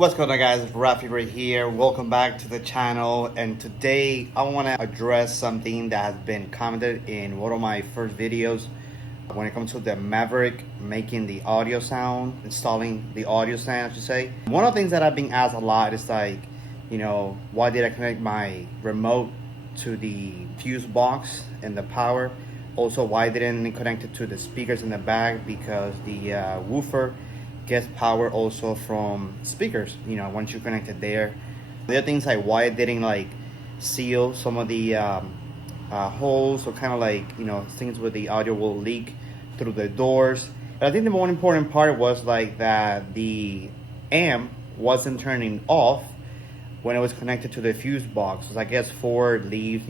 What's going on, guys? Raffi right here. Welcome back to the channel, and today I want to address something that has been commented in one of my first videos when it comes to the Maverick making the audio sound, installing the audio sound, I should say. One of the things that I've been asked a lot is like, why did I connect my remote to the fuse box and the power? Also, why didn't I connect it to the speakers in the back? Because the woofer gets power also from speakers, once you connect it there. The other things like why it didn't like seal some of the holes, or kind of like things where the audio will leak through the doors. But I think the more important part was like that the amp wasn't turning off when it was connected to the fuse box. So I guess Ford leaves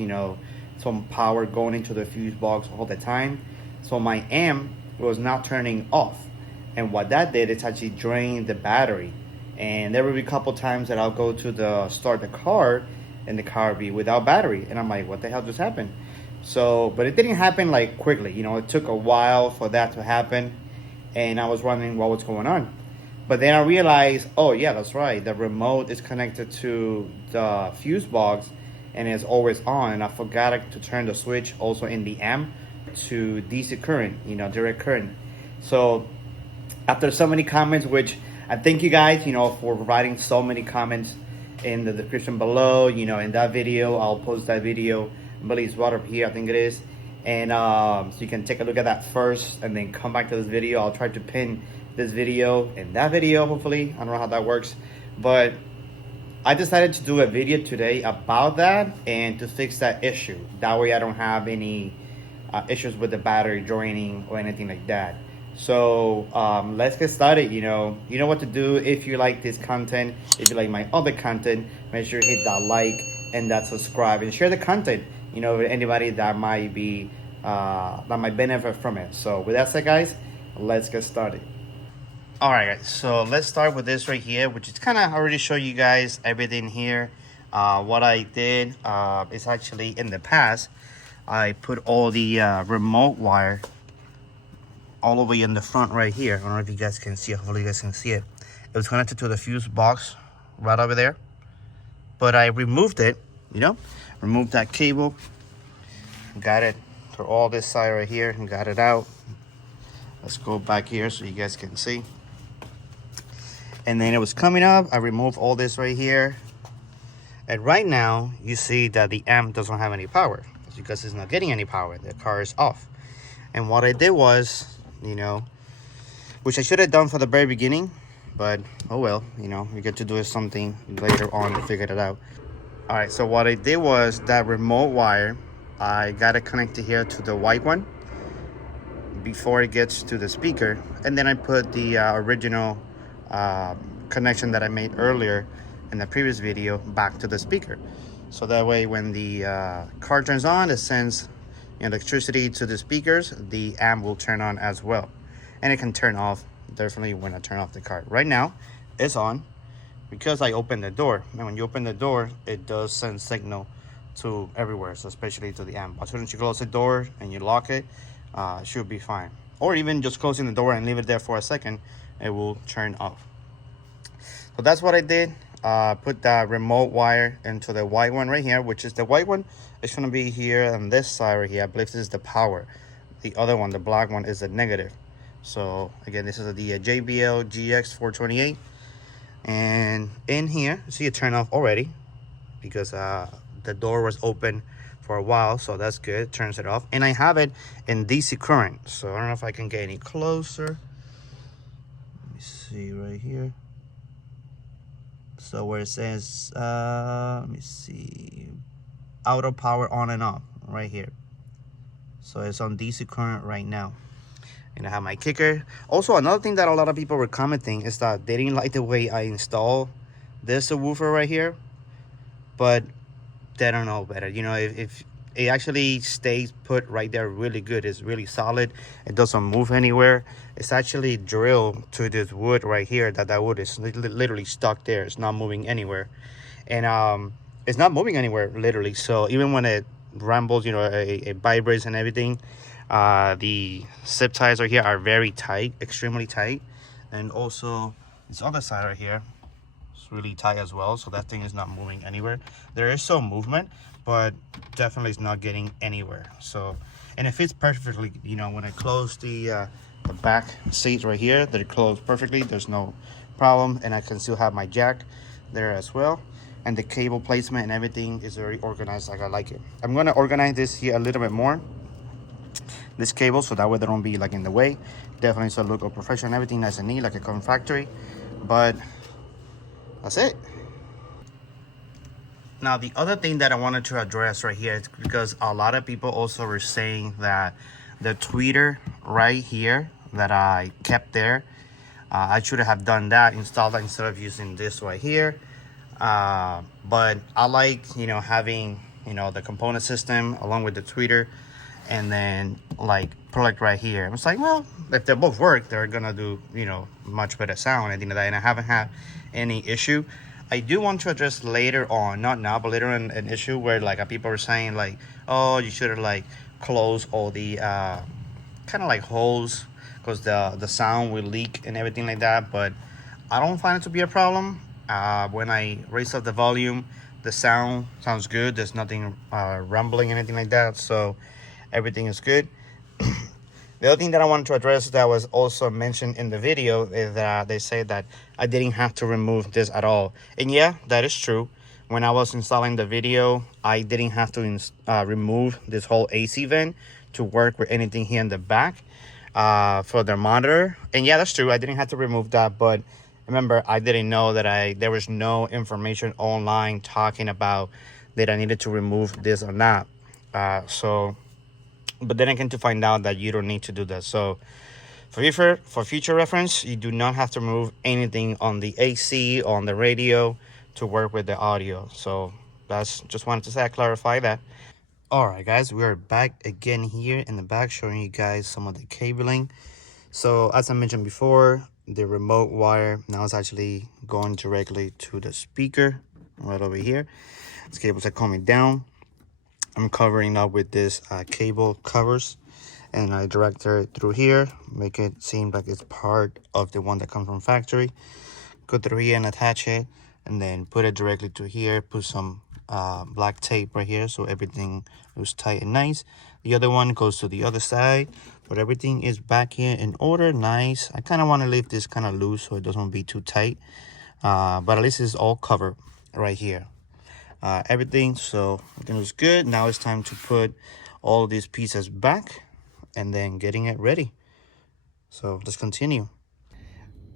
some power going into the fuse box all the time, so my amp was not turning off. And what that did is actually drain the battery. And there will be a couple times that I'll go to start the car and the car will be without battery. And I'm like, what the hell just happened? So, but it didn't happen like quickly. It took a while for that to happen. And I was wondering what was going on. But then I realized, oh yeah, that's right. The remote is connected to the fuse box and it's always on. And I forgot to turn the switch also in the amp to DC current, direct current. So after so many comments, which I thank you guys, for providing so many comments in the description below, in that video, I'll post that video. I believe it's right up here, I think it is. And so you can take a look at that first and then come back to this video. I'll try to pin this video in that video, hopefully. I don't know how that works, but I decided to do a video today about that and to fix that issue. That way I don't have any issues with the battery draining or anything like that. So let's get started. You know what to do. If you like this content, if you like my other content, make sure you hit that like and that subscribe and share the content with anybody that might be that might benefit from it. So with that said, guys, let's get started. All right, guys, so let's start with this right here, which is kind of already show you guys everything here. What I did is actually in the past I put all the remote wire all the way in the front right here. I don't know if you guys can see it. Hopefully you guys can see it. It was connected to the fuse box right over there, but I removed it, removed that cable, got it through all this side right here and got it out. Let's go back here so you guys can see. And then it was coming up. I removed all this right here, and right now you see that the amp doesn't have any power because it's not getting any power. The car is off. And what I did was, which I should have done for the very beginning, but oh well, we get to do something later on to figure it out. All right, so what I did was that remote wire, I got it connected here to the white one before it gets to the speaker, and then I put the original connection that I made earlier in the previous video back to the speaker. So that way when the car turns on, it sends electricity to the speakers, the amp will turn on as well, and it can turn off definitely when I turn off the car. Right now it's on because I opened the door, and when you open the door it does send signal to everywhere, so especially to the amp. As soon as you close the door and you lock it, it should be fine. Or even just closing the door and leave it there for a second, it will turn off. So that's what I did. Put the remote wire into the white one right here, which is the white one. It's going to be here on this side right here. I believe this is the power. The other one, the black one, is the negative. So again, this is the JBL GX428. And in here, see it turn off already because the door was open for a while. So that's good. It turns it off. And I have it in DC current. So I don't know if I can get any closer. Let me see right here. So where it says, let me see, auto power on and off right here. So it's on DC current right now. And I have my kicker. Also, another thing that a lot of people were commenting is that they didn't like the way I install this subwoofer right here, but they don't know better. If it actually stays put right there really good, it's really solid, it doesn't move anywhere. It's actually drilled to this wood right here, that wood is literally stuck there. It's not moving anywhere, and it's not moving anywhere literally. So even when it rumbles, it vibrates and everything, the zip ties right here are very tight, extremely tight. And also this other side right here, It's really tight as well, so that thing is not moving anywhere. There is some movement, but definitely it's not getting anywhere. So, and it fits perfectly. You know, when I close the back seat right here, they're closed perfectly. There's no problem, and I can still have my jack there as well. And the cable placement and everything is very organized, like I like it. I'm gonna organize this here a little bit more, this cable, so that way they don't be like in the way. Definitely so look all professional and everything nice and neat, like a common factory. But that's it. Now the other thing that I wanted to address right here is because a lot of people also were saying that the tweeter right here that I kept there, I should have done that, installed that instead of using this right here. But I like, you know, having, you know, the component system along with the tweeter, and then like product right here. It's like, well, if they both work, they're gonna do, you know, much better sound and things like that. And I haven't had any issue. I do want to address later on, not now, but later on, an issue where like people were saying like, oh, you should have like closed all the kind of like holes because the sound will leak and everything like that. But I don't find it to be a problem. When I raise up the volume, the sound sounds good. There's nothing rumbling, anything like that. So everything is good. The other thing that I wanted to address that was also mentioned in the video is that they say that I didn't have to remove this at all. And yeah, that is true. When I was installing the video, I didn't have to remove this whole AC vent to work with anything here in the back for the monitor. And yeah, that's true. I didn't have to remove that, but remember, I didn't know that there was no information online talking about that I needed to remove this or not. But then I came to find out that you don't need to do that. So for future reference, you do not have to remove anything on the AC, on the radio to work with the audio. So that's just wanted to say, I clarify that. All right, guys, we are back again here in the back showing you guys some of the cabling. So as I mentioned before, the remote wire now is actually going directly to the speaker right over here. These cables are coming down. I'm covering up with this cable covers, and I direct it through here, make it seem like it's part of the one that comes from factory. Go through here and attach it, and then put it directly to here. Put some black tape right here so everything is tight and nice. The other one goes to the other side, but everything is back here in order, nice. I kind of want to leave this kind of loose so it doesn't be too tight, but at least it's all covered right here. Everything, so everything was good. Now it's time to put all these pieces back and then getting it ready. So let's continue.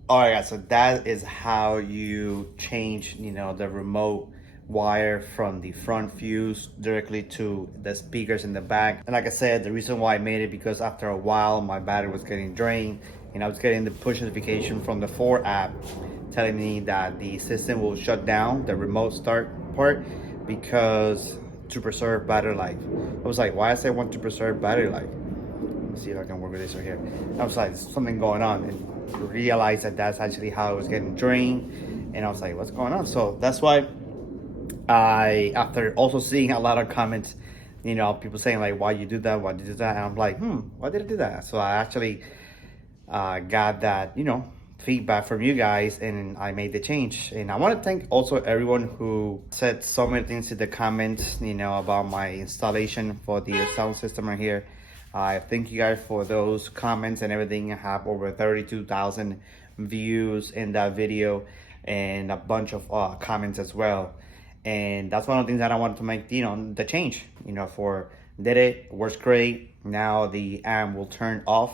All right, guys, so that is how you change, you know, the remote wire from the front fuse directly to the speakers in the back. And like I said, the reason why I made it because after a while my battery was getting drained, and I was getting the push notification from the Ford app telling me that the system will shut down, the remote start part, because to preserve battery life. I was like, why I say I want to preserve battery life? Let me see if I can work with this right here. I was like, there's something going on, and realized that that's actually how it was getting drained. And I was like, what's going on? So that's why after also seeing a lot of comments, you know, people saying like, why you do that, why did you do that? And I'm like, why did I do that? So I actually got that, you know, feedback from you guys, and I made the change. And I want to thank also everyone who said so many things in the comments, you know, about my installation for the sound system right here. I thank you guys for those comments and everything. I have over 32,000 views in that video and a bunch of comments as well. And that's one of the things that I wanted to make, you know, the change, you know, did it, works great. Now the amp will turn off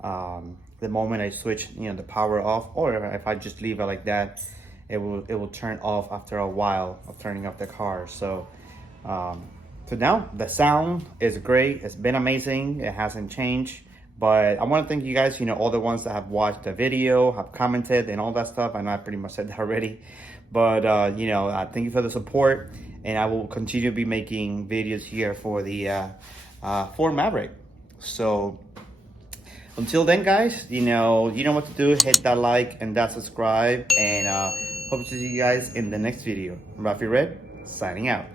the moment I switch, you know, the power off, or if I just leave it like that, it will turn off after a while of turning off the car. So so now the sound is great. It's been amazing. It hasn't changed. But I want to thank you guys, you know, all the ones that have watched the video, have commented and all that stuff. I know I pretty much said that already, but you know, thank you for the support, and I will continue to be making videos here for the Ford Maverick. So until then, guys, you know what to do. Hit that like and that subscribe, and hope to see you guys in the next video. Raffi Red, signing out.